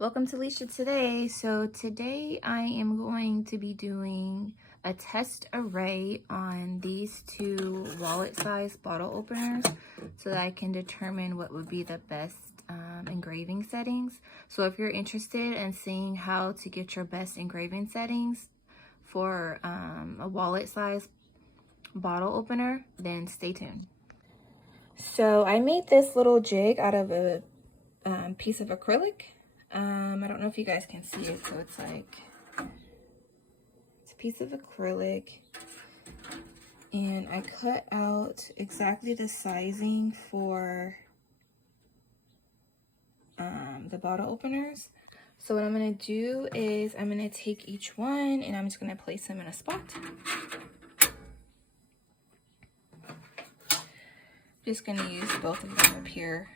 Welcome to Leisha Today. So today I am going to be doing a test array on these two wallet size bottle openers so that I can determine what would be the best engraving settings. So if you're interested in seeing how to get your best engraving settings for a wallet size bottle opener, then stay tuned. So I made this little jig out of a piece of acrylic. I don't know if you guys can see it, so it's a piece of acrylic, and I cut out exactly the sizing for the bottle openers. So what I'm going to do is I'm going to take each one and I'm just going to place them in a spot. Just going to use both of them up here.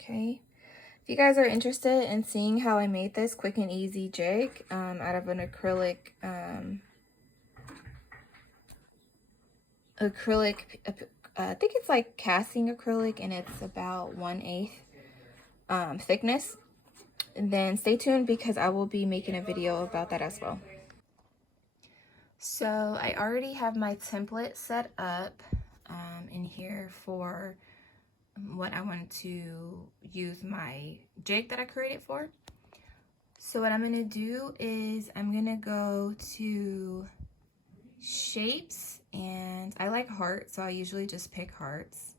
Okay. If you guys are interested in seeing how I made this quick and easy jig out of an acrylic, I think it's like casting acrylic, and it's about 1/8 thickness, and then stay tuned because I will be making a video about that as well. So I already have my template set up in here for what I wanted to use my jig that I created for. So what I'm going to do is I'm going to go to shapes, and I like hearts, so I usually just pick hearts.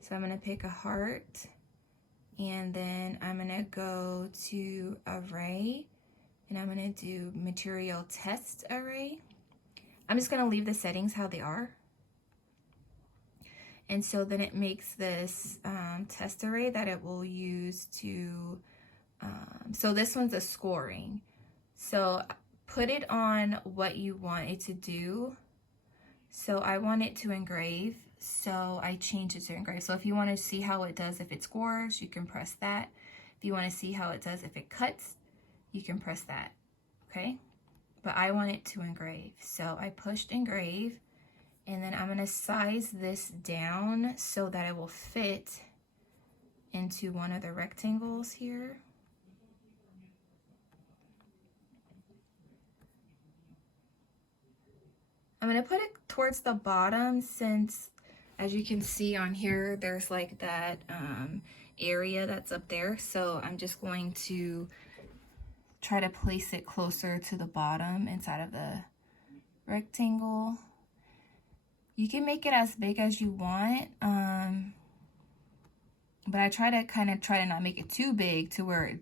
So I'm going to pick a heart, and then I'm going to go to array, and I'm going to do material test array. I'm just going to leave the settings how they are. And so then it makes this test array that it will use to, so this one's a scoring. So put it on what you want it to do. So I want it to engrave, so I change it to engrave. So if you want to see how it does if it scores, you can press that. If you want to see how it does if it cuts, you can press that, okay? But I want it to engrave. So I pushed engrave, and then I'm going to size this down so that it will fit into one of the rectangles here. I'm going to put it towards the bottom since, as you can see on here, there's like that area that's up there. So I'm just going to try to place it closer to the bottom inside of the rectangle. You can make it as big as you want, but I try to not make it too big to where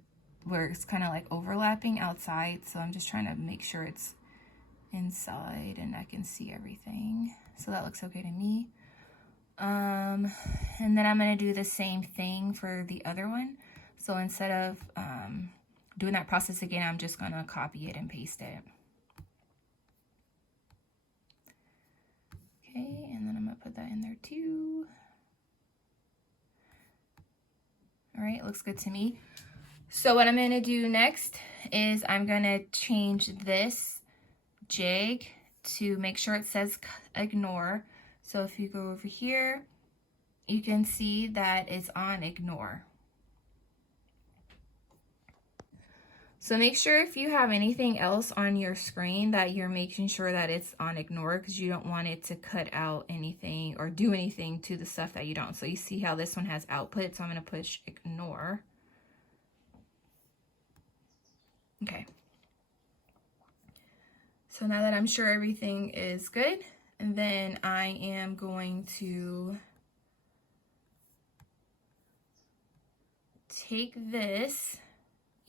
it's kind of like overlapping outside. So I'm just trying to make sure it's inside and I can see everything. So that looks okay to me. And then I'm going to do the same thing for the other one. So instead of doing that process again, I'm just going to copy it and paste it. Okay, and then I'm going to put that in there too. All right, looks good to me. So what I'm going to do next is I'm going to change this jig to make sure it says ignore. So if you go over here, you can see that it's on ignore. So make sure if you have anything else on your screen that you're making sure that it's on ignore, because you don't want it to cut out anything or do anything to the stuff that you don't. So you see how this one has output, so I'm going to push ignore. Okay. So now that I'm sure everything is good, and then I am going to take this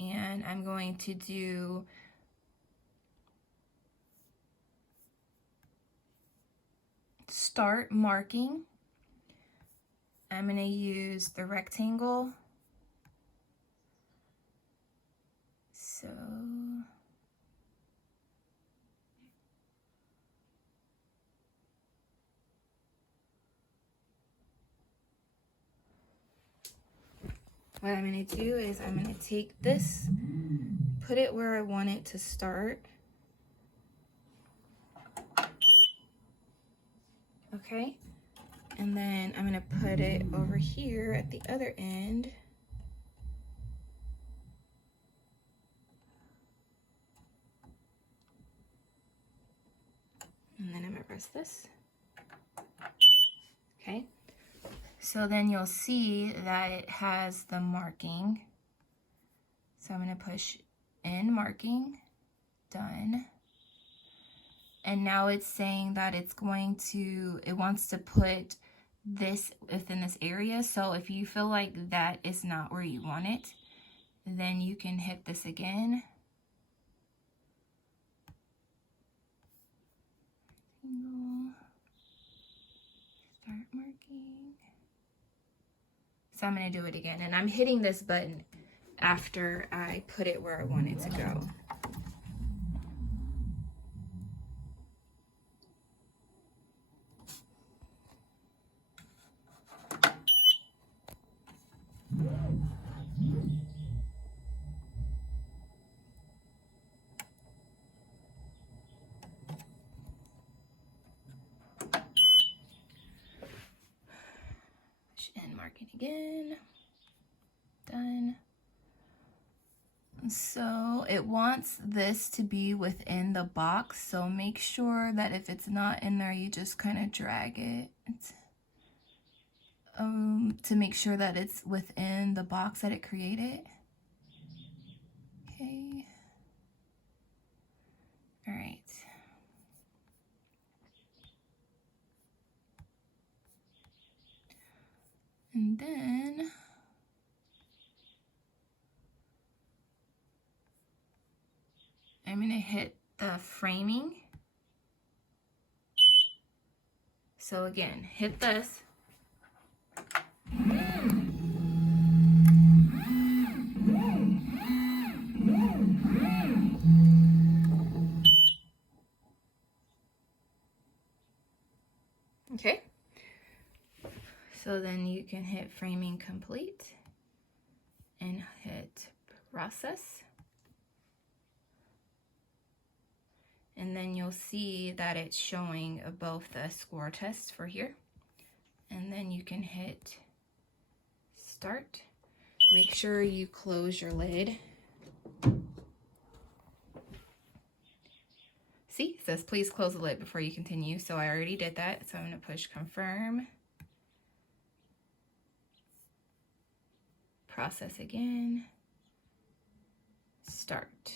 and I'm going to do start marking. I'm going to use the rectangle. So what I'm going to do is I'm going to take this, put it where I want it to start. Okay. And then I'm going to put it over here at the other end. press this. Okay, so then you'll see that it has the marking. So I'm going to push in marking, done. And now it's saying that it wants to put this within this area. So if you feel like that is not where you want it, then you can hit this again. Start marking. So I'm going to do it again, and I'm hitting this button after I put it where I want it to go. And marking again, done. So it wants this to be within the box, so make sure that if it's not in there, you just kind of drag it to make sure that it's within the box that it created. Okay, all right. And then I'm going to hit the framing. So again, hit this. Okay. So then you can hit framing complete and hit process. And then you'll see that it's showing both the score test for here. And then you can hit start. Make sure you close your lid. See, it says please close the lid before you continue. So I already did that. So I'm going to push confirm. Process again. Start.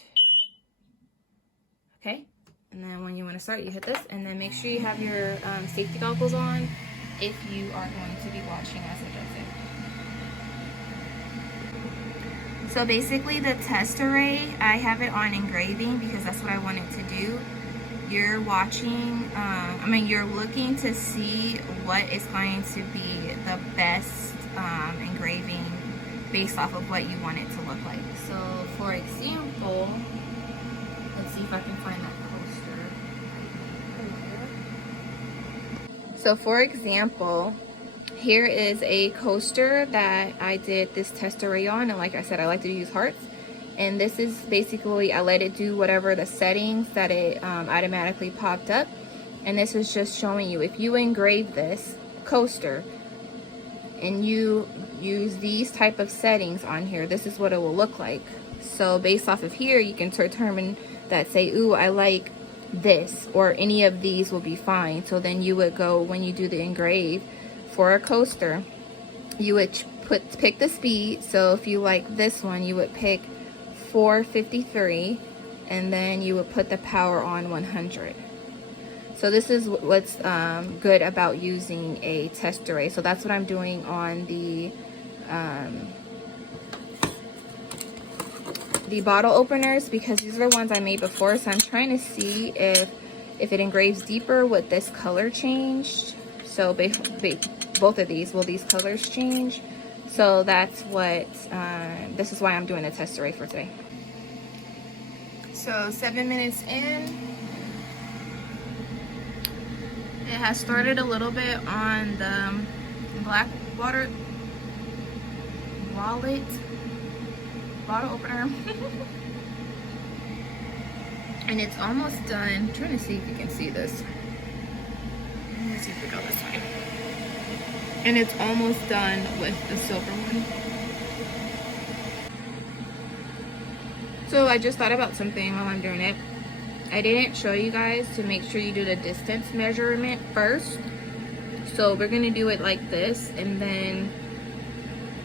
Okay. And then when you want to start, you hit this, and then make sure you have your safety goggles on if you are going to be watching as it does it. So basically the test array, I have it on engraving because that's what I want it to do. You're watching, you're looking to see what is going to be the best engraving based off of what you want it to look like. So for example, let's see if I can find that. So for example, here is a coaster that I did this test array on, and like I said, I like to use hearts. And this is basically, I let it do whatever the settings that it automatically popped up. And this is just showing you, if you engrave this coaster and you use these type of settings on here, this is what it will look like. So based off of here, you can determine that, say, ooh, I like this, or any of these will be fine. So then you would go, when you do the engrave for a coaster, you would pick the speed. So if you like this one, you would pick 453, and then you would put the power on 100. So this is what's good about using a test array. So that's what I'm doing on the bottle openers, because these are the ones I made before. So I'm trying to see if it engraves deeper, would this color changed. So both of these, will these colors change? So that's what, this is why I'm doing a test array for today. So 7 minutes in, it has started a little bit on the black water wallet bottle opener. And it's almost done. I'm trying to see if you can see this. Let's see if we go this way. And it's almost done with the silver one. So I just thought about something while I'm doing it. I didn't show you guys to make sure you do the distance measurement first. So we're gonna do it like this, and then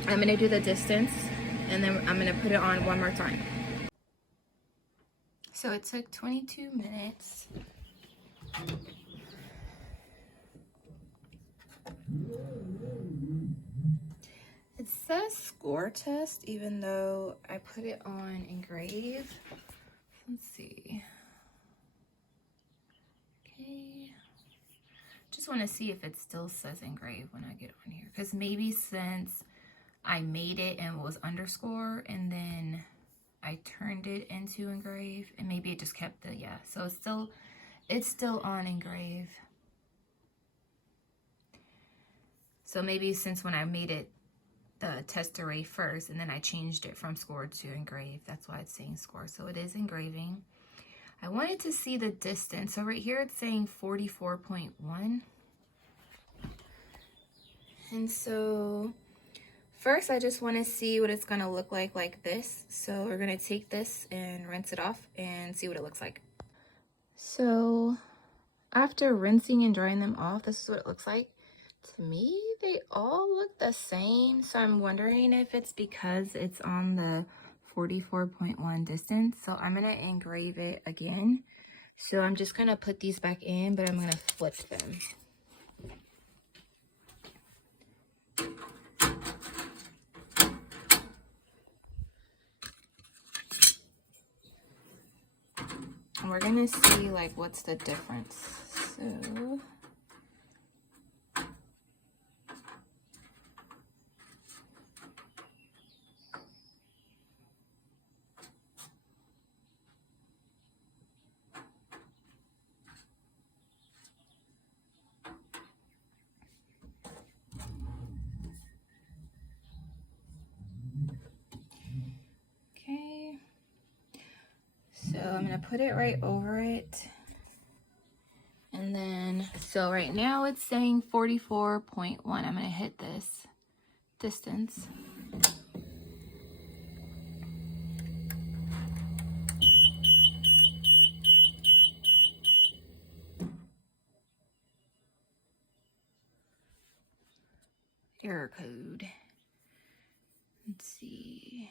I'm gonna do the distance, and then I'm gonna put it on one more time. So it took 22 minutes. It says score test, even though I put it on engrave. Let's see. Okay. Just want to see if it still says engrave when I get on here. Because maybe since I made it and it was underscore, and then I turned it into engrave, and maybe it just kept the, yeah. So it's still on engrave. So maybe since when I made it the test array first, and then I changed it from score to engrave, that's why it's saying score. So it is engraving. I wanted to see the distance. So right here it's saying 44.1. And so first I just want to see what it's going to look like this. So we're going to take this and rinse it off and see what it looks like. So after rinsing and drying them off, this is what it looks like. To me, they all look the same. So I'm wondering if it's because it's on the 44.1 distance. So I'm going to engrave it again. So I'm just going to put these back in, but I'm going to flip them. And we're going to see like what's the difference. So I'm going to put it right over it. And then, so right now it's saying 44.1. I'm going to hit this distance. Error code. Let's see.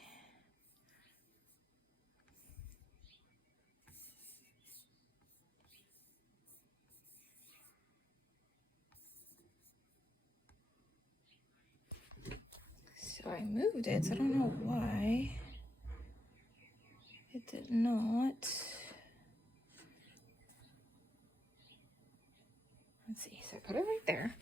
So I moved it, so I don't know why it did not. Let's see, so I put it right there.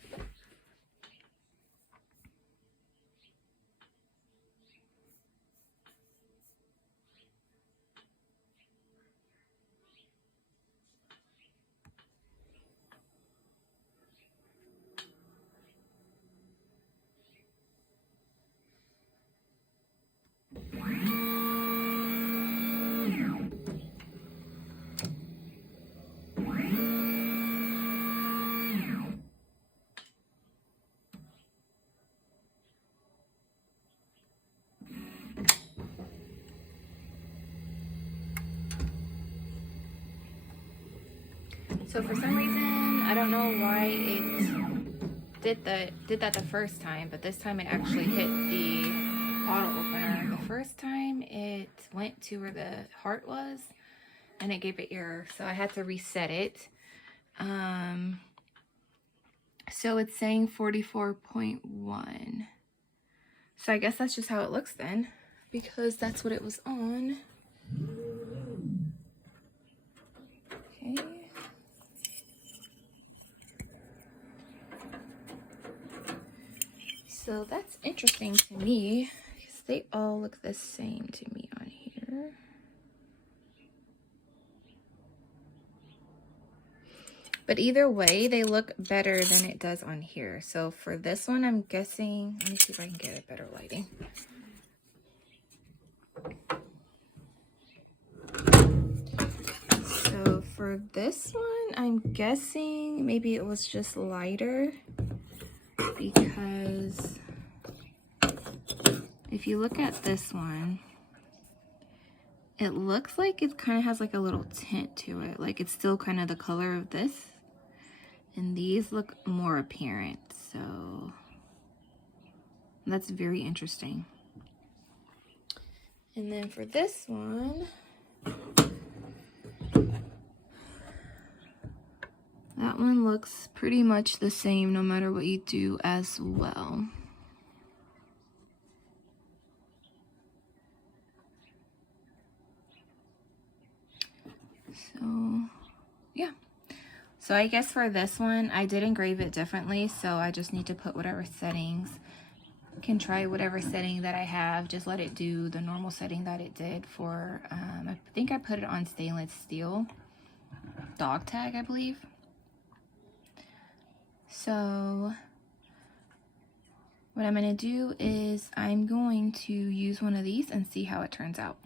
So for some reason, I don't know why it did that the first time, but this time it actually hit the bottle opener. The first time it went to where the heart was, and it gave an error, so I had to reset it. So it's saying 44.1. So I guess that's just how it looks then, because that's what it was on. Okay. So that's interesting to me, because they all look the same to me on here. But either way, they look better than it does on here. So for this one, I'm guessing, let me see if I can get a better lighting. So for this one, I'm guessing maybe it was just lighter, because if you look at this one, it looks like it kind of has like a little tint to it. Like it's still kind of the color of this. And these look more apparent. So that's very interesting. And then for this one, that one looks pretty much the same no matter what you do as well. So, yeah. So I guess for this one, I did engrave it differently, so I just need to put whatever settings. Can try whatever setting that I have, just let it do the normal setting that it did for, I think I put it on stainless steel, dog tag, I believe. So what I'm going to do is I'm going to use one of these and see how it turns out.